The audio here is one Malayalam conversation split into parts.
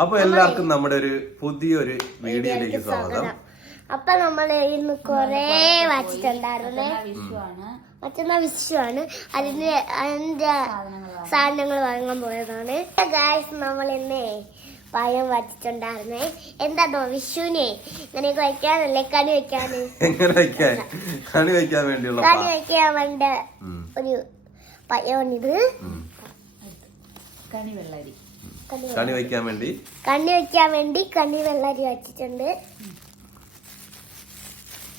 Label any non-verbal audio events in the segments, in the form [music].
അപ്പൊ എല്ലാവർക്കും നമ്മുടെ ഒരു പുതിയൊരു വീഡിയോയിലേക്ക് സ്വാഗതം. അപ്പൊ നമ്മൾ ഇന്ന് കൊറേ വാച്ചിട്ടുണ്ടായിരുന്നേ. വിഷുവാണ്. മറ്റന്നാ വിഷുവാണ്. അതിന്റെ അതിന്റെ സാധനങ്ങൾ വാങ്ങാൻ. പോയതാണ്. ഗായ്സ് നമ്മൾ ഇന്ന് പഴം വച്ചിട്ടുണ്ടായിരുന്നേ. എന്താണോ വിഷുവിനെ? ഇങ്ങനെ വയ്ക്കാനല്ലേ കണി വെക്കാന്. എങ്ങനെ വെക്കാൻ? കണി വെക്കാൻ വേണ്ടിയുള്ള കണി വെക്കാൻ വേണ്ട ഒരു പഴമാണിത്. കണി വെള്ളരി. കണി വയ്ക്കാൻ വേണ്ടി? കണ്ണി വെക്കാൻ വേണ്ടി കണ്ണി വെള്ളരി വെച്ചിട്ടുണ്ട്.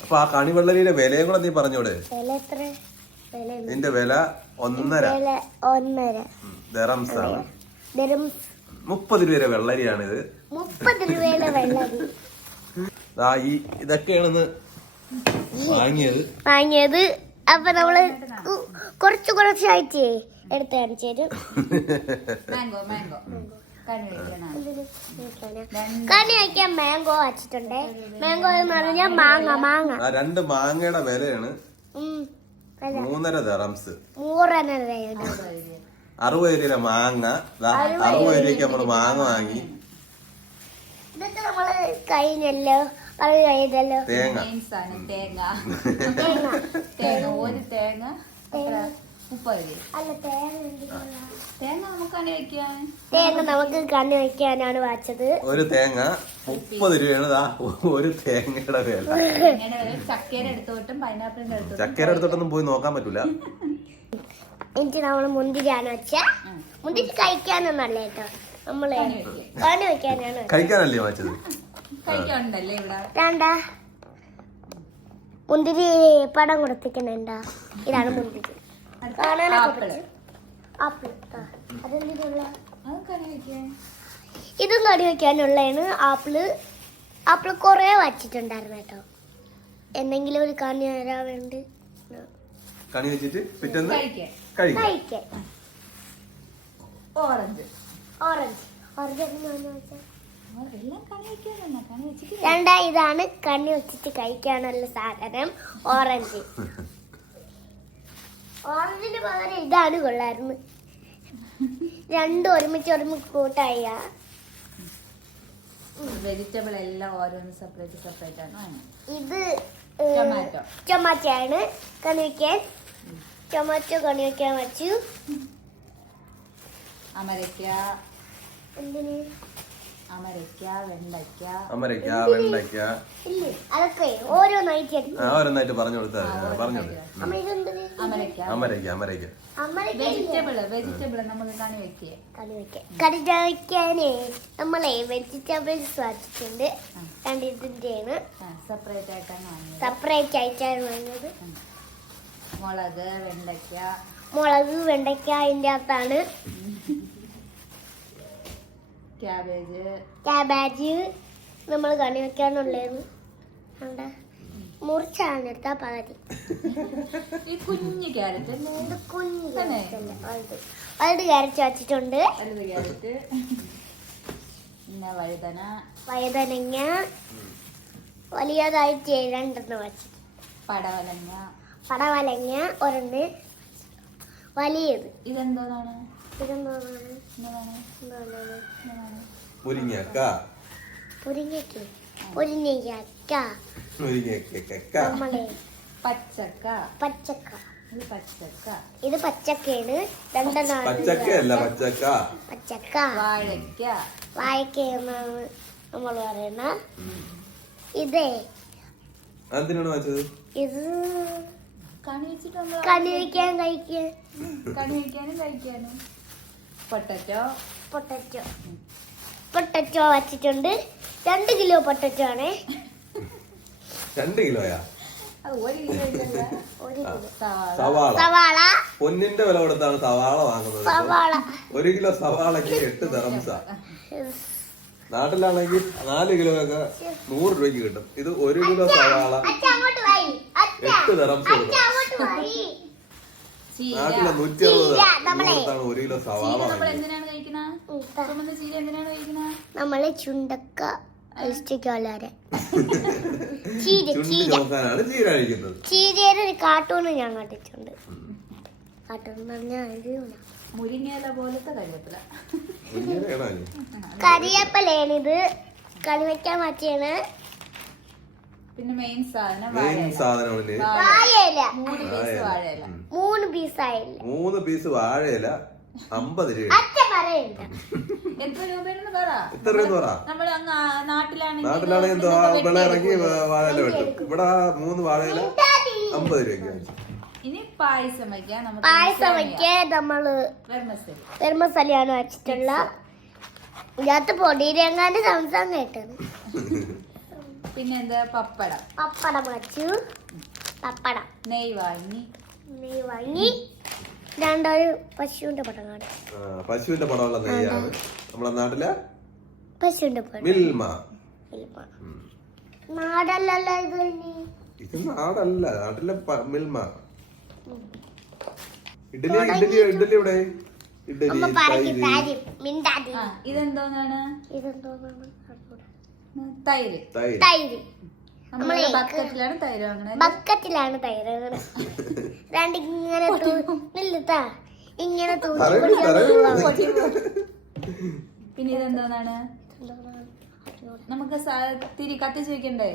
അപ്പൊ ആ കണി വെള്ളരിയുടെ വിലയും കൂടെ നീ പറഞ്ഞോടെ? വില എത്ര? വില. ഇതിന്റെ വില ഒന്നര. വില ഒന്നര. ദറംസ് ആണ് വെറും മുപ്പത് രൂപ വെള്ളരിയാണിത്. മുപ്പത് രൂപ വെള്ളരി. ദാ ഈ ഇതൊക്കെയാണെന്ന് വാങ്ങിയത്. വാങ്ങിയത്. അപ്പൊ നമ്മൾ കു- കുറച്ച് കുറച്ചായിട്ട് എടുത്ത് കാണിച്ചു തരും. മാംഗോ മാംഗോ കണി വയ്ക്കാൻ മാംഗോ വച്ചിട്ടുണ്ട്. മാംഗോ എന്ന് പറഞ്ഞാൽ മാങ്ങ മാങ്ങ. ആ രണ്ട് മാങ്ങയുടെ വിലയാണ്. മൂന്നര ദറംസ് അറുപത് രൂപ മാങ്ങ. അറുപത് രൂപയ്ക്ക് നമ്മൾ മാങ്ങ വാങ്ങി. ഇതൊക്കെ നമ്മൾ കഴിഞ്ഞല്ലോ തേങ്ങ. തേങ്ങ. തേങ്ങ. ഒരു തേങ്ങ. തേങ്ങ നമുക്ക് കണി വെക്കാൻ. തേങ്ങ നമുക്ക് കണ്ണി വെക്കാനാണ് വാച്ചത്. ഒരു തേങ്ങ മുപ്പത് രൂപയാണ്. ഒരു തേങ്ങയുടെ വില. ഒരു ചക്കേര എടുത്തോട്ടും പൈനാപ്പിളിന്റെ എടുത്തോട്ടും ചക്കര എടുത്തോട്ടൊന്നും പോയി നോക്കാൻ പറ്റൂല. എനിക്ക് നമ്മൾ മുന്തിരിയാണ് വെച്ച. മുന്തിരി കഴിക്കാനൊന്നല്ല കേട്ടോ. നമ്മൾ കണി വയ്ക്കാനാണ് കഴിക്കാനല്ലേ വാച്ചത്? കഴിക്കാനുണ്ടല്ലേ ഇവിടെ? വേണ്ട മുന്തിരി പടം കൊടുത്തിക്കണേണ്ട ഇതാണ് മുന്തിരി. നടി ഇതും കടി വെക്കാനുള്ളതാണ് ആപ്പിൾ. ആപ്പിൾ കുറേ വച്ചിട്ടുണ്ടായിരുന്നു കേട്ടോ. എന്തെങ്കിലും ഒരു കണി തരാൻ വേണ്ടി കണി വെച്ചിട്ട് പിറ്റേന്ന് കഴിക്കാം. ഓറഞ്ച്. ഓറഞ്ച്. ഓറഞ്ച് രണ്ടാ ഇതാണ് കണ്ണി വെച്ചിട്ട് കഴിക്കാനുള്ള സാധനം. ഓറഞ്ച്. [laughs] ഓറഞ്ചിന് പകരം ഇതാണ് കൊള്ളായിരുന്നു. രണ്ടും ഒരുമിച്ച് ഒരുമിച്ച് കൂട്ടായ. വെജിറ്റബിൾ എല്ലാം ഓരോന്ന് സെപ്പറേറ്റ് സെപ്പറേറ്റ് ആണ് ഇത് ടൊമാറ്റോ ടൊമാറ്റോയാണ് കണി വെക്കാൻ. ടൊമാറ്റോ കണി വെക്കാൻ വെച്ചു. അമരയ്ക്ക. എന്തിന്? അമരയ്ക്ക വെണ്ടയ്ക്ക. ഓരോന്നായിട്ട് എടുത്തു ആ ഓരോന്നായിട്ട് പറഞ്ഞു കൊടുത്താ പറഞ്ഞു അമരയ്ക്ക അമരയ്ക്ക. വെജിറ്റബിൾ വെജിറ്റബിൾ നമുക്ക് കണി കറി നമ്മളെ വെജിറ്റബിൾസ് വച്ചിട്ടുണ്ട് രണ്ടിതിന്റെയാണ് സെപ്പറേറ്റ് ആയിട്ടാണ് വാങ്ങിയത്. സെപ്പറേറ്റ് ആയിട്ടാണ് വാങ്ങിയത്. മുളക് വെണ്ടയ്ക്ക. മുളക് വെണ്ടയ്ക്ക അതിന്റെ അകത്താണ് ക്യാബേജ്. ക്യാബേജ് നമ്മൾ കണി വെക്കാനുള്ളതാണ് അവിടെ മുറിച്ചാണ് എടുത്താ പകുതി. ഈ കുഞ്ഞു ക്യാരറ്റ് ഇത് കുഞ്ഞ് തന്നെ? ക്യാരറ്റല്ല, വലുത്. വലുത് കരച്ച് വച്ചിട്ടുണ്ട്. വലുത് ക്യാരറ്റ്. പിന്നെ വഴുതന. വഴുതനങ്ങ. വലിയതായിട്ട് രണ്ടെണ്ണം വെച്ചു. പടവലങ്ങ. പടവലങ്ങ ഒരെണ്ണ്. വലിയത്. ഇതെന്താണ് ഇതെന്താണ് മുരിങ്ങക്ക പുരിങ്ങയ്ക്ക് പുരിങ്ങയ്ക്ക. മുരിങ്ങക്ക നമ്മളെ പച്ചക്ക. പച്ചക്ക. ഇത് പച്ചക്ക. ഇത് പച്ചക്കയാണ് രണ്ടെണ്ണമാണ് പച്ചക്കയല്ല പച്ചക്ക. പച്ചക്ക. വാഴക്ക. വാഴക്ക എന്നാണ് നമ്മൾ പറയുന്ന ഇതേ. എന്തിനാണ് വാങ്ങിച്ചത് ഇത് കണി വെച്ചിട്ട് നമ്മൾ കണി വയ്ക്കാൻ കഴിക്കാൻ കണി വയ്ക്കാനും കഴിക്കാനും. പൊട്ടറ്റോ? പൊട്ടറ്റോ. പൊട്ടറ്റോ വച്ചിട്ടുണ്ട്. രണ്ട് കിലോ പൊട്ടറ്റോ ആണ്. രണ്ട് കിലോയാ? സവാള. പൊന്നിന്റെ വില കൊടുത്താണ് സവാള വാങ്ങുന്നത്. സവാള. ഒരു കിലോ സവാളക്ക് എട്ട് തെറംസ. നാട്ടിലാണെങ്കിൽ നാല് കിലോ ഒക്കെ നൂറ് രൂപയ്ക്ക് കിട്ടും. ഇത് ഒരു കിലോ സവാള എട്ട് ദറംസ് അച്ഛ കൊടുക്കണം അങ്ങോട്ട് വായി ചീര നാട്ടിലെ നൂറ്റി അറുപത് നമ്മളെ. കൊടുത്താണ് ഒരു കിലോ സവാള നമ്മൾ എന്തിനാണ് ചീര എന്തിനാണ് നമ്മളെ ചുണ്ടക്ക ചീരയുടെ ഒരു കാർട്ടൂൺ ഞാൻ കണ്ടിട്ടുണ്ട് കാർട്ടൂൺ പറഞ്ഞാൽ മുരിങ്ങയില പോലത്തെ കരിവേപ്പില. ഇങ്ങനെയാണോ കറി വെക്കാൻ പറ്റിയാണ് പിന്നെ മെയിൻ സാധനം മെയിൻ വാഴയില. വാഴയില. മൂന്ന് പീസ് വാഴയില. മൂന്ന് പീസായില്ല മൂന്ന് പീസ് വാഴയില അമ്പത് രൂപ. എത്ര രൂപയാണെന്ന് പറ. എത്ര രൂപ നമ്മൾ നാട്ടിലാണെങ്കിൽ നാട്ടിലാണെങ്കിൽ എന്തോ ഇറങ്ങി വാഴയില വെട്ടും ഇവിടെ മൂന്ന് വാഴയില അമ്പത് രൂപ ഇനി പായസം വയ്ക്കാം. നമുക്ക് പായസം വെക്കാൻ നമ്മൾ വെർമസേല. വെറുമസലയാണ് വെച്ചിട്ടുള്ള. ഇതിനകത്ത് പൊടിയിലെങ്ങാണ്ട് സംസാരം കേട്ടത്. [laughs] പിന്നെ എന്താ പപ്പടം. പപ്പടം വെച്ചു. പപ്പടം. നെയ് വാങ്ങി. നെയ് വാങ്ങി. രണ്ടൊരു പശുവിന്റെ പടം കാണും. ആ, പശുവിന്റെ പടമുള്ള നെയ്യാണ്. നമ്മളെ നാട്ടിലെ? പശുവിന്റെ പടം. മിൽമ. നാടല്ലല്ലോ ഇത് ഇത് നാടല്ല. നാട്ടിലെ മിൽമ. ഇഡലി ഇഡലി ഇഡലി ഇവിടെ ഇഡലി അമ്മ പറക്കി തൈര്. മിണ്ടാതി ആ ഇതെന്തോന്നാണ്? ഇതെന്തോന്നാണ്. തൈര്. തൈര്. നമ്മൾ ബക്കറ്റിലാണ് തൈര് വാങ്ങണത്. ബക്കറ്റിലാണ് തൈര് രണ്ട് ഇങ്ങനെ തൂ- ഇങ്ങനെ പിന്നെ ഇതെന്തോന്നാണ്? നമുക്ക് തിരി കത്തിച്ച് വെക്കണ്ടേ?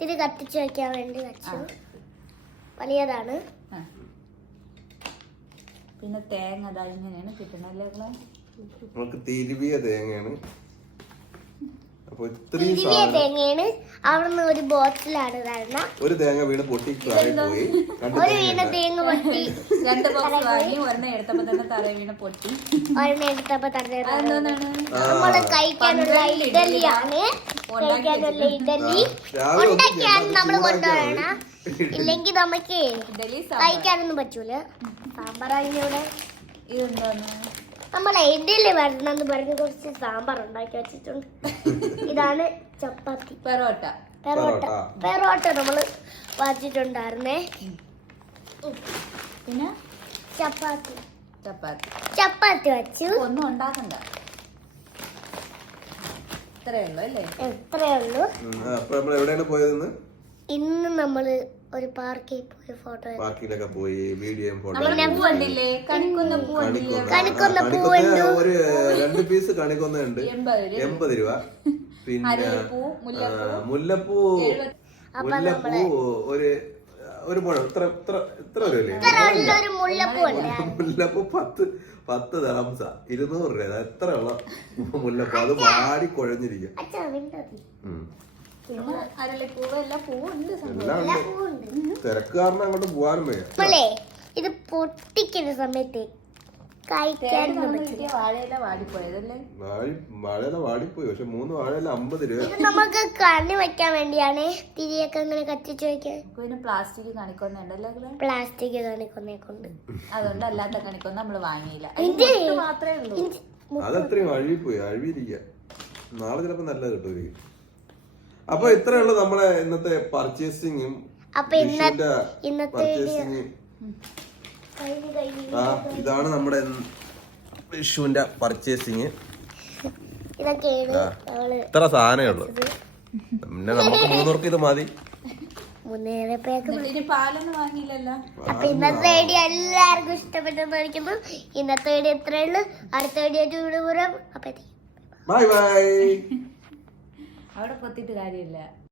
തിരി കത്തിച്ച് വെക്കാൻ വേണ്ടി വെച്ചു. വലിയതാണ്. പിന്നെ തേങ്ങ അതാ ഇങ്ങനെയാണ് കിട്ടണല്ലേ ഇങ്ങളെ? നമുക്ക് തിരുവിയ തേങ്ങയാണ്. ഇത്രയും തേങ്ങയാണ്. അവിടുന്ന് ഒരു ബോട്ടിലാണ് ഒരു തേങ്ങ വീണ് പൊട്ടി പോയി. ഒരു വീണ തേങ്ങ പൊട്ടി. രണ്ട് ബോക്സ് വാങ്ങി ഒരെണ്ണം എടുത്തപ്പോ തന്നെ തറ വീണ പൊട്ടി. ഒരെണ്ണം എടുത്തപ്പോ തന്നെ അതെന്തോന്നാണ് നമ്മൾ കഴിക്കാനുള്ള ഇഡലിയാണ് കഴിക്കാനുള്ള ഇഡലി ഉണ്ടാക്കിയാണ് നമ്മൾ കൊണ്ടുവരണം. ഇല്ലെങ്കിൽ നമുക്ക് കഴിക്കാനൊന്നും പറ്റൂല. സാമ്പാറാണ് ഇവിടെ ഇതെന്തോന്ന് നമ്മളെ ഇഡലി വരണമെന്ന് പറഞ്ഞ് കുറച്ച് സാമ്പാർ ഉണ്ടാക്കി വെച്ചിട്ടുണ്ട്. ഇതാണ് ചപ്പാത്തി. പെറോട്ട. പെറോട്ട. പെറോട്ട. നമ്മൾ നമ്മൾ വച്ചിട്ടുണ്ടായിരുന്നേ. പിന്നെ? ചപ്പാത്തി. ചപ്പാത്തി. ചപ്പാത്തി വെച്ചു. ഒന്നും ഉണ്ടാക്കണ്ട. ഇത്രയേ ഉള്ളൂ അല്ലേ? എത്രയേ ഉള്ളൂ? നമ്മൾ ഇന്ന് നമ്മൾ ഒരു പാർക്കിൽ പോയി ഫോട്ടോ പാർക്കിലൊക്കെ പോയി വീഡിയോയും ഫോട്ടോ കണിക്കുന്ന ഒരു രണ്ട് പീസ് കണിക്കൊന്ന ഉണ്ട് എൺപത് രൂപ. പിന്നെ മുല്ലപ്പൂ. മുല്ലപ്പൂ. മുല്ലപ്പൂ ഒരു ഒരു മുഴം. ഇത്ര ഇത്ര ഇത്ര മുല്ലപ്പൂ പത്ത് പത്ത് ദറംസ ഇരുന്നൂറ് രൂപ. എത്ര ഉള്ള മുല്ലപ്പൂ? അത് വാടി കുഴഞ്ഞിരിക്കും. പിന്നെ അരളിപ്പൂവ് എല്ലാം സംഭവം. എല്ലാം ഉണ്ട്. തിരക്ക് കാരണം അങ്ങോട്ട് പോകാനും വയ്യ. നമ്മളേ ഇത് പൊട്ടിക്കുന്ന സമയത്ത് കഴിക്കാനൊന്നും തേങ്ങ പറ്റില്ല കിട്ടിയ വാഴയില വാടിപ്പോയതല്ലേ? വാഴ വാഴയില വാടിപ്പോയി. പക്ഷെ മൂന്ന് വാഴയില അമ്പത് രൂപ. ഇത് നമുക്ക് കണ്ണി വെക്കാൻ വേണ്ടിയാണ് തിരിയൊക്കെ ഇങ്ങനെ കത്തിച്ച് വെക്കാൻ. നമുക്ക് പിന്നെ പ്ലാസ്റ്റിക് കണിക്കൊന്നുണ്ടല്ലേ പ്ലാസ്റ്റിക് കാണിക്കൊന്നേ കൊണ്ട് അതുകൊണ്ട് അല്ലാത്ത കണിക്കൊന്നും നമ്മൾ വാങ്ങിയില്ല. ഇത് ഇത് മാത്രമേ ഉള്ളൂ. അതത്രയും അഴുകിപ്പോയി. അഴുകിയിരിക്കുക നാളെ ചിലപ്പോ നല്ലത് കിട്ടുമായിരിക്കും അപ്പൊ ഇത്രയേ ഉള്ളൂ നമ്മളെ ഇന്നത്തെ പർച്ചേസിംഗും അപ്പൊ ഇന്നത്തെ ഇന്നത്തെ പർച്ചേസിങ്ങും ആ ഇതാണ് നമ്മുടെ വിഷുവിന്റെ പർച്ചേസിങ് ഇത്ര സാധനമേ ഉള്ളു. പിന്നെ നമുക്ക് മൂന്നൂർക്ക് ഇത് മതി. അപ്പൊ ഇന്നത്തെ വീഡിയോ എല്ലാവർക്കും ഇഷ്ടപ്പെട്ടെന്ന് കാണിക്കുന്നു ഇന്നത്തെ വീഡിയോ ഇത്രയേ ഉള്ളൂ. അടുത്ത വീഡിയോ ചൂടുപുരം അപ്പൊ ബൈ ബൈ. അവിടെ കൊത്തിയിട്ട് കാര്യമില്ല.